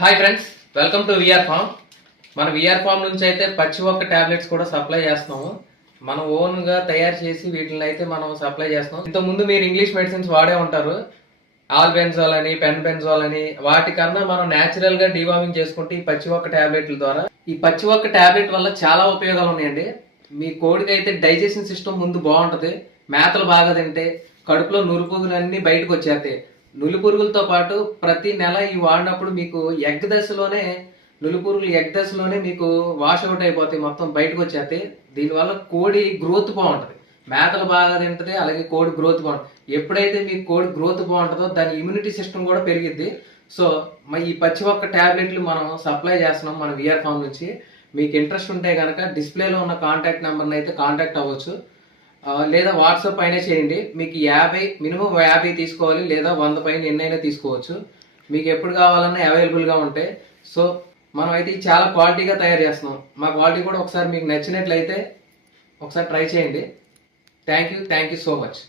Hi friends, welcome to VR farm. మన VR farm నుంచి అయితే పచ్చి ఒక్క టాబ్లెట్స్ కూడా సప్లై చేస్తున్నాము. మనం ఓన్గా తయారు చేసి వీటిని అయితే మనం సప్లై చేస్తున్నాం. ఇంతకుముందు మీరు ఇంగ్లీష్ మెడిసిన్స్ వాడే ఉంటారు, ఆల్బెన్జాల్ అని, పెన్బెన్జాల్ అని. వాటికన్నా మనం న్యాచురల్గా డివార్మింగ్ చేసుకుంటే ఈ పచ్చి ఒక్క టాబ్లెట్ల ద్వారా, ఈ పచ్చి ఒక్క టాబ్లెట్ వల్ల చాలా ఉపయోగాలు ఉన్నాయండి. మీ కోడికి అయితే డైజెషన్ సిస్టమ్ ముందు బాగుంటుంది, మేతలు బాగా తింటే కడుపులో నురుపుగులు అన్నీ బయటకు వచ్చేస్తాయి. నులిపురుగులతో పాటు ప్రతి నెల ఈ వాడినప్పుడు మీకు ఎగ్ దశలోనే ఎగ్ దశలోనే మీకు వాష్ అవుట్ అయిపోతాయి, మొత్తం బయటకు వచ్చేస్తాయి. దీనివల్ల కోడి గ్రోత్ బాగుంటుంది, మేతలు బాగా తింటుంది, అలాగే కోడి గ్రోత్ బాగుంటుంది. ఎప్పుడైతే మీకు కోడి గ్రోత్ బాగుంటుందో దాని ఇమ్యూనిటీ సిస్టమ్ కూడా పెరిగిద్ది. సో ఈ పచ్చి ఒక్క ట్యాబ్లెట్లు మనం సప్లై చేస్తున్నాం మన విఆర్ ఫామ్ నుంచి. మీకు ఇంట్రెస్ట్ ఉంటే కనుక డిస్ప్లేలో ఉన్న కాంటాక్ట్ నెంబర్ని అయితే కాంటాక్ట్ అవ్వచ్చు, లేదా వాట్సాప్ అయినా చేయండి. మీకు మినిమం 50 తీసుకోవాలి, లేదా 100 పైన ఎన్నైనా తీసుకోవచ్చు. మీకు ఎప్పుడు కావాలన్నా అవైలబుల్గా ఉంటాయి. సో మనం అయితే చాలా క్వాలిటీగా తయారు చేస్తున్నాం. మా క్వాలిటీ కూడా ఒకసారి మీకు నచ్చినట్లయితే ఒకసారి ట్రై చేయండి. Thank you so much.